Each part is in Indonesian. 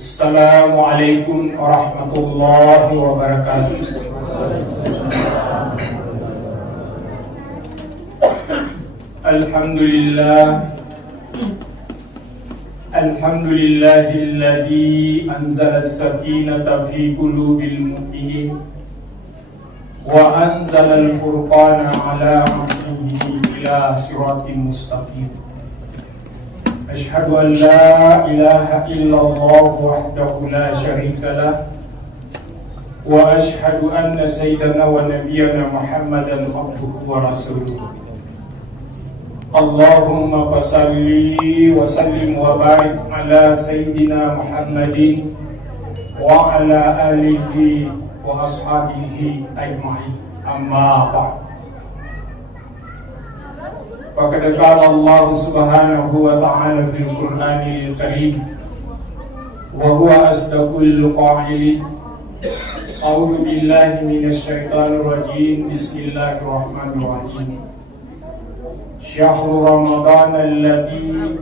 Assalamualaikum warahmatullahi wabarakatuh. Alhamdulillahilladzi anzala as-sakinata fi qulubil mu'minin wa anzala al-furqana ala 'abdihi ila siratin mustaqim. Asyhadu an la ilaha illallah wahdahu la syarika lah wa asyhadu anna sayyidana wa nabiyyana Muhammadan abduhu wa rasuluh. Allahumma salli wa sallim wa barik ala sayyidina Muhammadin wa ala alihi wa ashabihi ajma'in. Amma ba'd. Faqad qala Allah subhanahu wa ta'ala fil Qur'anil Karim wa huwa asdaqul qa'ilin. A'udzu billahi minasy syaithanir rajim. Bismillahirrahmanirrahim. Syahrul Ramadan alladzi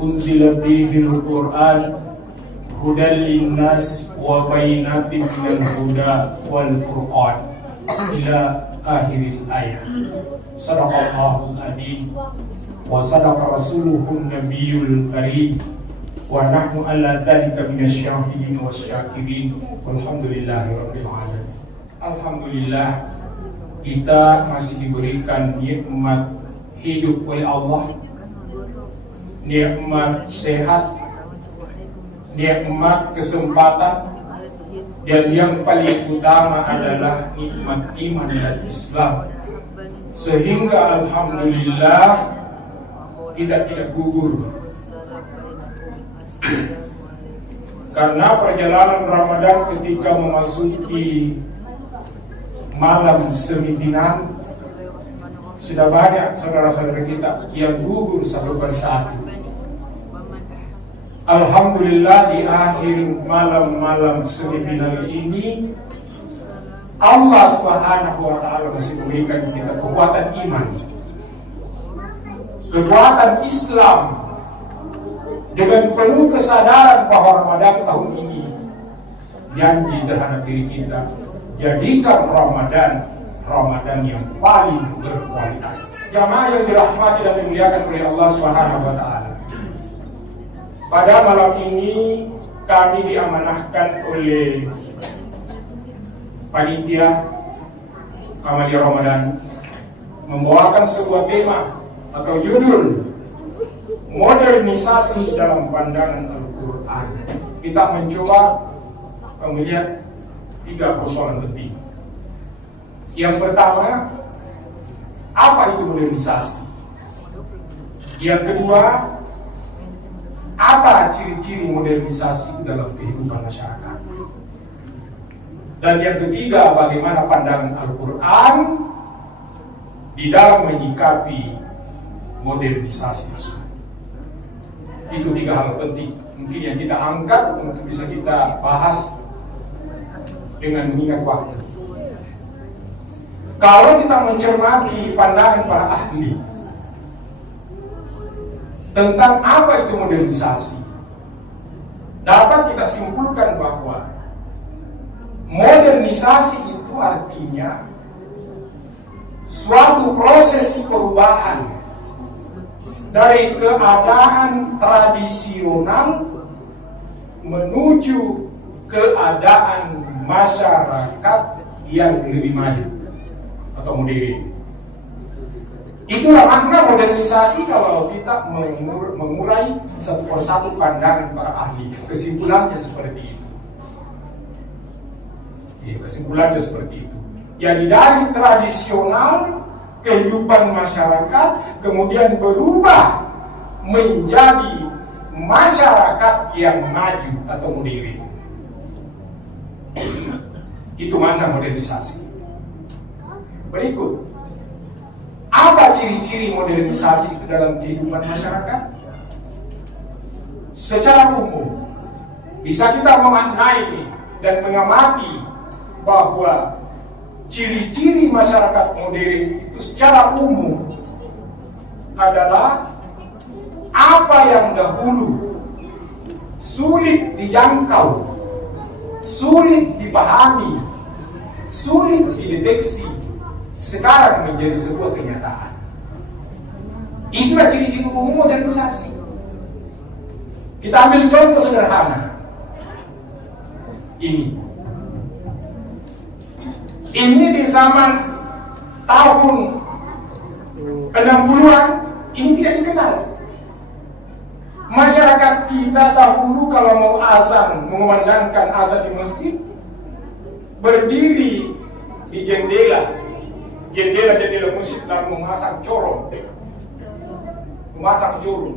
unzila fihil Qur'an hudan linnas wa bayyinatin minal huda wal furqan ila akhiril ayat. Sadaqallahul adzim wa sadaqa rasuluhun nabiyul karim wa nahnu ala dzalika minasy syahidin wasyakirin walhamdulillahi rabbil alamin. Alhamdulillah, kita masih diberikan nikmat hidup oleh Allah, nikmat sehat, nikmat kesempatan, dan yang paling utama adalah nikmat iman dan Islam. Sehingga alhamdulillah kita tidak gugur. Karena perjalanan Ramadan ketika memasuki malam sembilan, sudah banyak saudara-saudara kita yang gugur satu persatu. Alhamdulillah, di akhir malam-malam sembilan ini Allah Subhanahu wa ta'ala masih memberikan kita kekuatan iman, kekuatan Islam, dengan penuh kesadaran bahwa Ramadan tahun ini janji terhadap diri kita, jadikan Ramadan yang paling berkualitas. Jamaah yang dirahmati dan dimuliakan oleh Allah Subhanahu wa ta'ala, pada malam ini kami diamanahkan oleh panitia Amalia Ramadan membawakan sebuah tema atau judul modernisasi dalam pandangan Al-Quran. Kita mencoba melihat 3 persoalan penting. Yang pertama, apa itu modernisasi? Yang kedua, apa ciri-ciri modernisasi itu dalam kehidupan masyarakat? Dan yang ketiga, bagaimana pandangan Al-Quran di dalam menyikapi modernisasi tersebut. Itu 3 hal penting mungkin yang kita angkat untuk bisa kita bahas dengan mengingat waktu. Kalau kita mencermati pandangan para ahli tentang apa itu modernisasi, dapat kita simpulkan bahwa modernisasi itu artinya suatu proses perubahan dari keadaan tradisional menuju keadaan masyarakat yang lebih maju atau modern. Itulah makna modernisasi kalau kita mengurai satu persatu pandangan para ahli. Kesimpulannya seperti itu. Kesimpulannya seperti itu. Jadi dari tradisional kehidupan masyarakat kemudian berubah menjadi masyarakat yang maju atau modern. Itu makna modernisasi. Berikut, apa ciri-ciri modernisasi itu dalam kehidupan masyarakat? Secara umum, bisa kita memaknai dan mengamati bahwa ciri-ciri masyarakat modern itu secara umum adalah apa yang dahulu sulit dijangkau, sulit dipahami, sulit dideteksi, sekarang menjadi sebuah kenyataan. Itulah ciri-ciri umum modernisasi. Kita ambil contoh sederhana. Ini di zaman tahun 60-an, ini tidak dikenal. Masyarakat kita dahulu kalau mau azan, mengumandangkan azan di masjid, berdiri di jendela masjid lalu memasang corong,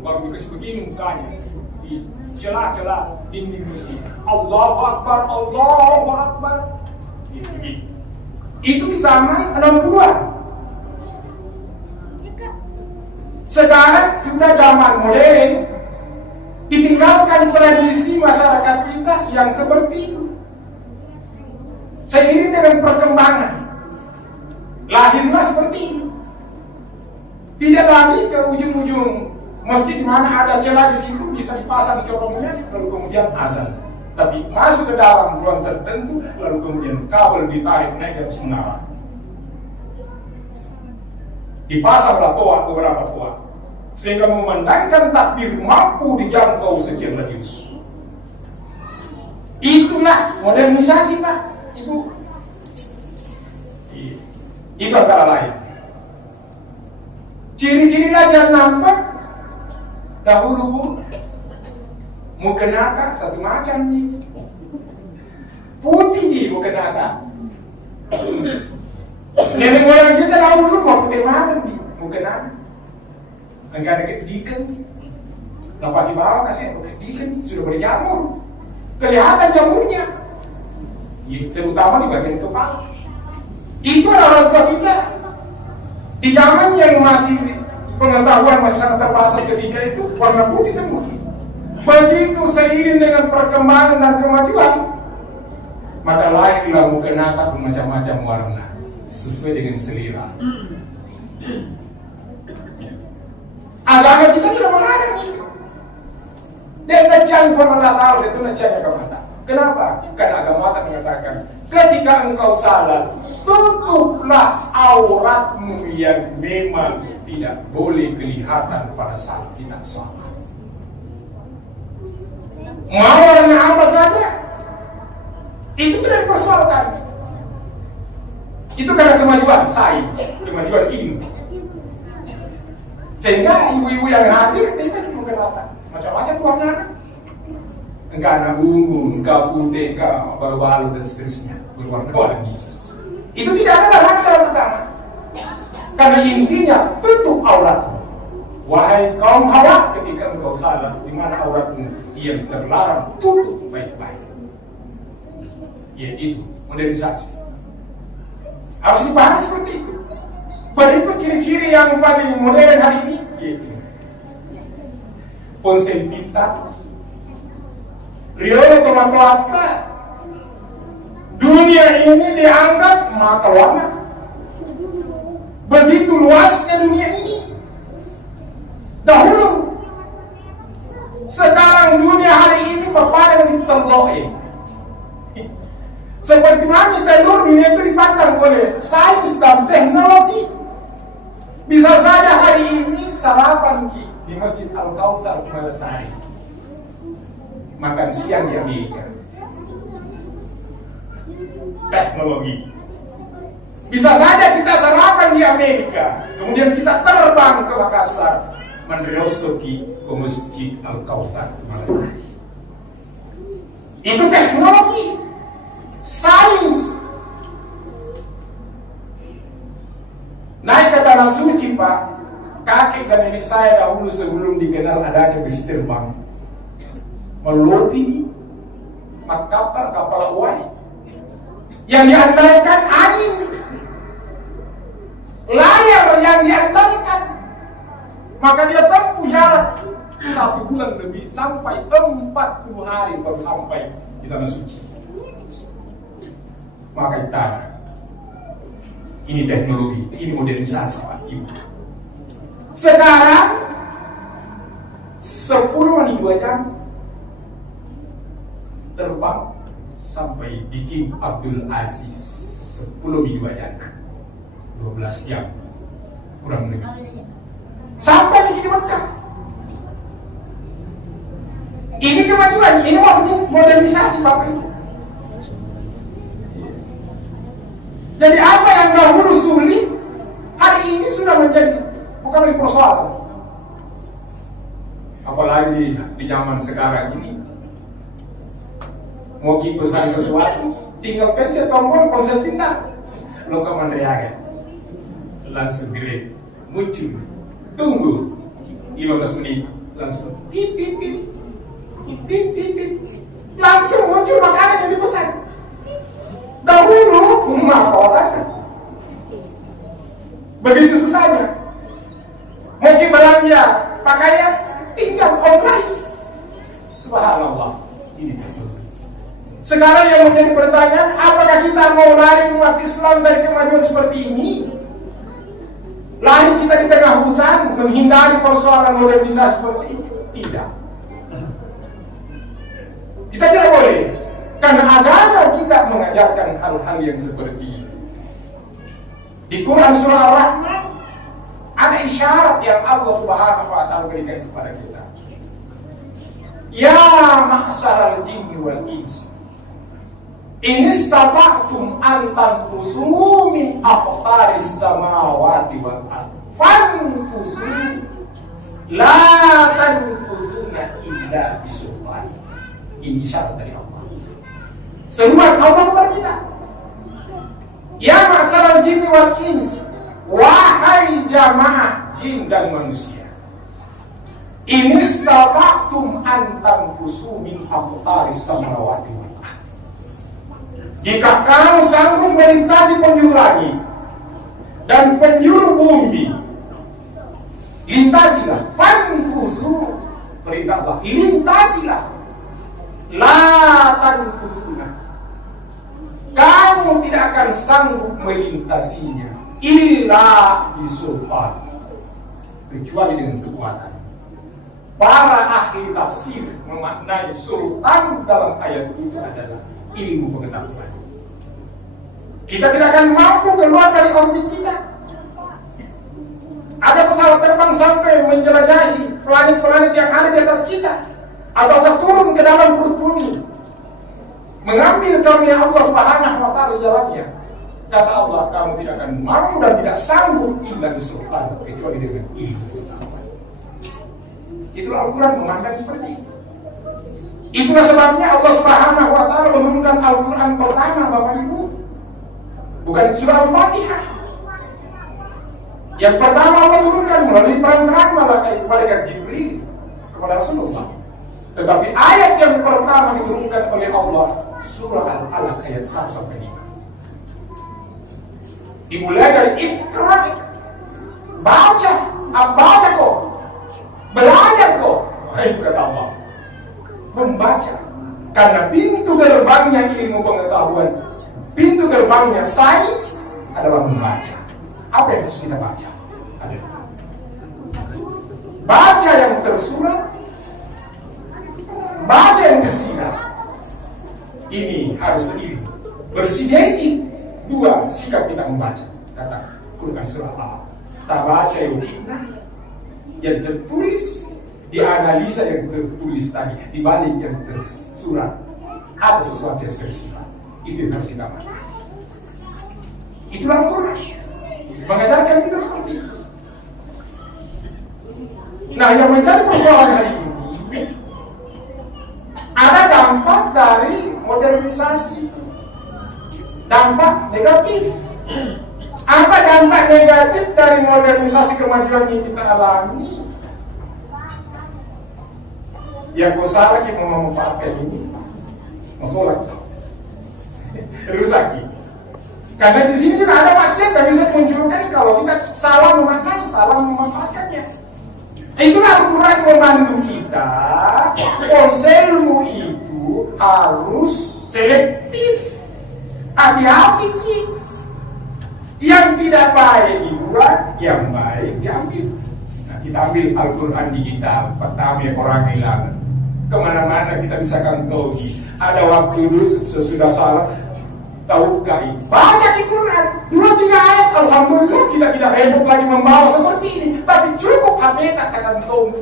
baru dikasih begini mukanya di celah-celah dinding masjid. Allahu Akbar, Allahu Akbar. Itu di zaman 60-an. Sekarang sudah zaman modern, ditinggalkan tradisi masyarakat kita yang seperti itu. Seiring dengan perkembangan, lahirlah seperti ini. Tidak lagi ke ujung-ujung masjid di mana ada celah di situ bisa dipasang corongnya, lalu kemudian azan. Tapi masuk ke dalam ruang tertentu, lalu kemudian kabel ditarik naik ke atas menara. Dipasanglah beberapa toa, sehingga memandangkan takbir mampu dijangkau sekian radius. Itulah modernisasi, Pak, Ibu. Itu antara lain. Ciri-ciri lagi yang nampak dahulu, Bu, mukenaka satu macam nih, putih nih mukenaka. Nenek moyang kita dahulu mau putih macam nih mukenaka. Enggak ada kedikan, dapat dibawa kasih kedikan sudah berjamur, kelihatan jamurnya, terutama di bagian kepala. Itu orang tua kita di zaman yang masih pengetahuan masih sangat terbatas ketika itu warna putih semua. Begitu seiring dengan perkembangan dan kemajuan, maka lahirlah mukenaka bermacam-macam warna sesuai dengan selera. Agama kita tidak melarang itu. Dan nacan pemerintah itu nacannya kemana? Kenapa? Karena agama tak mengatakan ketika engkau salat, tutuplah auratmu yang memang tidak boleh kelihatan pada saat kita salat. Mau warna apa saja, itu tidak dipersoalkan. Itu karena kemajuan sains, kemajuan ilmu. Sehingga ibu-ibu yang hadir tidak mengatakan macam-macam warna. Enggak ada ungu, enggak putih, enggak baru-baru dan seterusnya berwarna-warni. Itu tidak ada larangan dalam agama. Karena intinya tutup auratmu. Wahai kaum Hawa, ketika engkau salat, di mana auratmu yang terlarang, tutup baik-baik. Yaitu modernisasi. Harus dipahami seperti itu. Berikut ciri-ciri yang paling modern hari ini, yaitu ponsel pintar, riole tomat-tomata. Dunia ini dianggap mata warna. Begitu luasnya dunia ini. Dahulu, sekarang dunia hari ini berpandang di terloe. Seperti mana kita dulu dunia itu dipandang oleh sains dan teknologi. Bisa saja hari ini sarapan di Masjid Al-Kautsar Malasari, makan siang di Amerika. Teknologi. Bisa saja kita sarapan di Amerika, kemudian kita terbang ke Makassar, menderosoki ke Masjid Al-Kautsar Malasari. Itu teknologi, sains. Naik ke tanah suci, Pak. Kakek dan nenek saya dahulu sebelum dikenal adanya besi terbang, melobi kapal uai yang diandalkan angin, layar yang diandalkan, maka dia tempuh jarak 1 bulan lebih sampai 40 hari baru sampai di tanah suci. Maka tanah ini teknologi, ini modernisasi, Pak Ibu. Sekarang 10 menit 2 jam terbang sampai di King Abdul Aziz 10 minggu aja, 12 jam kurang lebih, sampai di Mekah. Ini kemajuan, ini modernisasi Bapak Ibu. Jadi apa yang dahulu sulit, hari ini sudah menjadi bukan lagi persoalan. Apalagi di zaman sekarang ini, mau pesan sesuatu, tinggal pencet tombol ponsel pintar, lo kemana langsung direct, muncul, tunggu 15 menit, langsung pip pip pip pip pip pip, langsung muncul makanan yang dipesan. Dahulu apa orangnya, begitu susahnya. Mau belanja pakaian, tinggal online. Subhanallah, ini teknologi. Sekarang yang menjadi pertanyaan, apakah kita mau lari umat Islam dari kemajuan seperti ini? Lari kita di tengah hutan, menghindari persoalan modernisasi seperti ini? Tidak. Kita tidak boleh, karena agama kita mengajarkan hal-hal yang seperti ini. Di Quran surah Ar-Rahman ada isyarat yang Allah Subhanahu wa taala berikan kepada kita. Ya ma'syaral jinni wal ins, in istata'tum an tanfusu min aqtaris samawati wal ardh fanfusu la tanfusuna illa bisultan. Ini isyarat dari Allah. Seruan Allah kepada kita. Ya ma'syaral jinni wal ins, wahai jamaah jin dan manusia, in istata'tum an tanfusu min aqtaris samawati wal ardh, jika kamu sanggup melintasi penjuru langit dan penjuru bumi, lintasilah. Fanfusu, perintah Allah, lintasilah. La tanfusuna, kamu tidak akan sanggup melintasinya illa bisultan, kecuali dengan kekuatan. Para ahli tafsir memaknai sultan dalam ayat itu adalah ilmu pengetahuan. Kita tidak akan mampu keluar dari orbit kita. Ada pesawat terbang sampai menjelajahi planet-planet yang ada di atas kita, atau turun ke dalam perut bumi, mengambil karunia Allah Subhanahu wa taala di dalamnya. Kata Allah, kamu tidak akan mampu dan tidak sanggup illa bisultan, kecuali dengan ilmu pengetahuan. Itulah Al-Quran memandang seperti itu. Itulah sebabnya Allah Subhanahu wa taala menurunkan Al-Quran pertama, Bapak Ibu, bukan surah Al-Fatihah. Yang pertama Allah turunkan melalui peran-peran malaikat Jibril kepada Rasulullah. Tetapi ayat yang pertama diturunkan oleh Allah surah Al-Alaq ayat 1 sampai 5. Dimulai dari Iqra, baca kok, belajar kok. Itu kata Allah, membaca. Karena pintu gerbangnya ilmu pengetahuan, pintu gerbangnya sains adalah membaca. Apa yang harus kita baca? Ada baca yang tersurat, baca yang tersirat. Ini harus seiring, bersinergi dua sikap kita membaca. Kata Quran surah Allah, tabaca yang tertulis, dianalisa yang tertulis tadi, dibalik yang tersurat. Ada sesuatu yang tersirat. Itu yang harus kita baca. Itulah Quran mengajarkan kita seperti itu. Nah, yang menjadi persoalan hari ini, ada dampak dari modernisasi, dampak negatif. Apa dampak negatif dari modernisasi kemajuan yang kita alami? Yang salah kita mau memanfaatkan ini, mau sholat, rusak. Karena di sini juga ada maksiat yang bisa munculkan kalau kita salah memaknai, salah memanfaatkannya. Itulah Al-Quran membantu kita. Ponselmu itu harus selektif, hati-hati. Yang tidak baik dibuat, yang baik diambil. Nah, kita ambil Al-Quran digital, pertama orang hilang. kemana-mana kita bisa kantongi. Ada waktu dulu sesudah salat, tahukah baca di Quran 2-3 ayat, alhamdulillah kita tidak repot lagi membawa seperti ini, tapi cukup HP tak kantongi.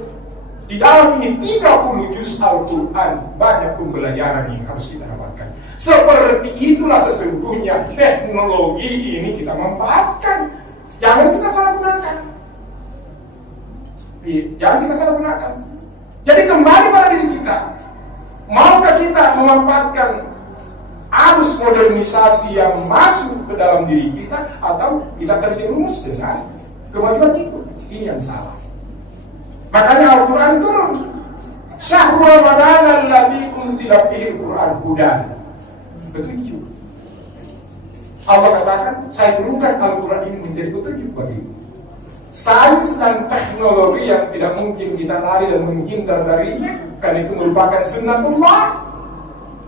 Di dalam ini 30 juz Al-Quran, banyak pembelajaran yang harus kita dapatkan. Seperti itulah sesungguhnya teknologi ini kita manfaatkan. Jangan kita salah gunakan. Jangan kita salah gunakan. Jadi kembali pada diri kita. Maukah kita memanfaatkan arus modernisasi yang masuk ke dalam diri kita, atau kita terjerumus dengan kemajuan itu? Ini yang salah. Makanya Al-Quran turun. Syahrul Ramadan alladzi unzila fihi al-Quran hudan. Petunjuk. Allah katakan, saya turunkan Al-Quran ini menjadi petunjuk bagimu. Sains dan teknologi yang tidak mungkin kita lari dan menghindar darinya, karena itu merupakan sunnatullah.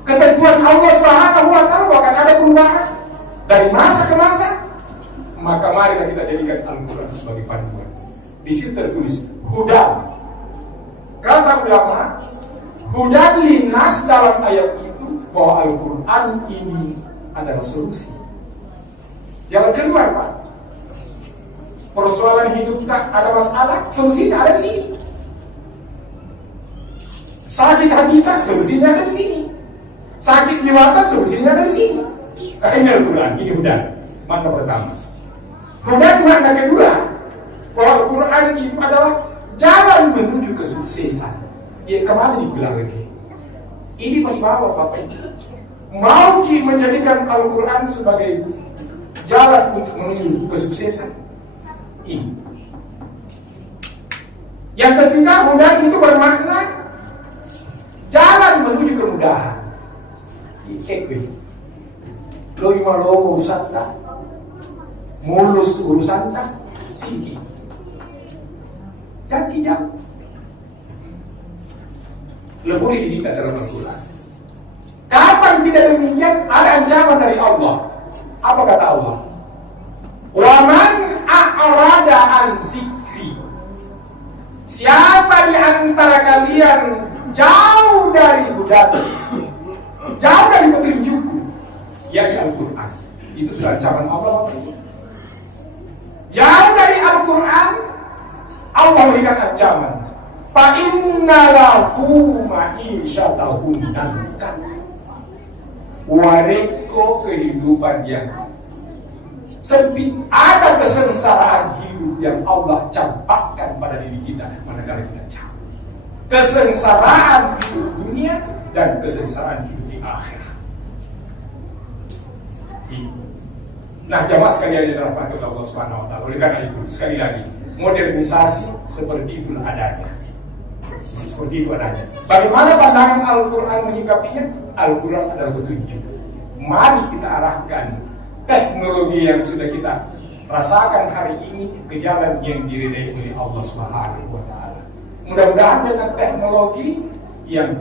Ketentuan Allah Subhanahu wa Ta'ala akan ada perubahan dari masa ke masa. Maka mari kita jadikan Al-Quran sebagai panduan. Di situ tertulis hudan. Kata ulama, hudan linnas dalam ayat itu bahwa Al-Quran ini adalah solusi. Jalan keluar, Pak. Persoalan hidup kita ada masalah, solusinya ada di sini. Sakit hati kita, solusinya ada di sini. Sakit jiwa kita, solusinya ada di sini. Ini Al-Quran, ini hudan. Makna pertama. Hudan makna kedua, bahwa Al-Quran itu adalah jalan menuju kesuksesan. Ya, kemana dibilang lagi? Ini membawa Bapak Ibu. Mau menjadikan Al-Quran sebagai jalan untuk menuju kesuksesan. Ini. Yang ketiga, hudan itu bermakna jalan menuju kemudahan. Ikwe. Lo imalo urusan tak, mulus urusan tak, sini. Dan kijam. Leburi diri kita dalam Al-Quran. Kapan tidak demikian? Ada ancaman dari Allah. Apa kata Allah? Wa man a'rada an zikri. Siapa di antara kalian jauh dari hudan, jauh dari petunjukku, yakni Al-Quran, itu sudah ancaman Allah. Jauh dari Al-Quran, Allah berikan ancaman. Fa inna lahu ma'isyatahum dankan. Wareko kehidupan yang sempit, ada kesengsaraan hidup yang Allah campakkan pada diri kita manakala kita jauh. Kesengsaraan hidup dunia dan kesengsaraan hidup di akhirat. Nah, jamaah sekalian yang dirahmati Allah Subhanahu wa Ta'ala. Oleh karena itu, sekali lagi, modernisasi seperti itu adanya. Seperti itu adanya. Bagaimana pandangan Al-Quran menyikapinya? Al-Quran adalah petunjuk. Mari kita arahkan teknologi yang sudah kita rasakan hari ini ke jalan yang diridai oleh Allah Subhanahu wa Ta'ala. Mudah-mudahan dengan teknologi yang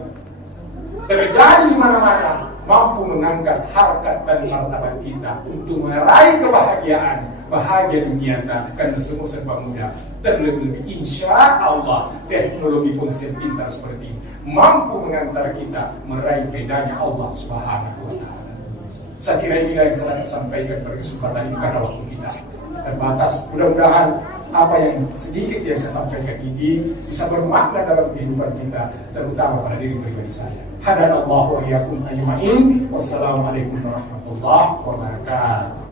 terjadi di mana-mana mampu mengangkat harkat dan martabat kita untuk meraih kebahagiaan, bahagia dunia karena semua serba mudah. Terlebih-lebih insya Allah teknologi ponsel pintar seperti ini mampu mengantar kita meraih bedanya Allah Subhanahu wa Ta'ala. Saya kira inilah yang saya sampaikan pada kesempatan ini karena waktu kita terbatas. Mudah-mudahan apa yang sedikit yang saya sampaikan ini bisa bermakna dalam kehidupan kita, terutama pada diri pribadi saya. Hadanallahu wa iyyakum ajma'in. Wassalamualaikum warahmatullahi wabarakatuh.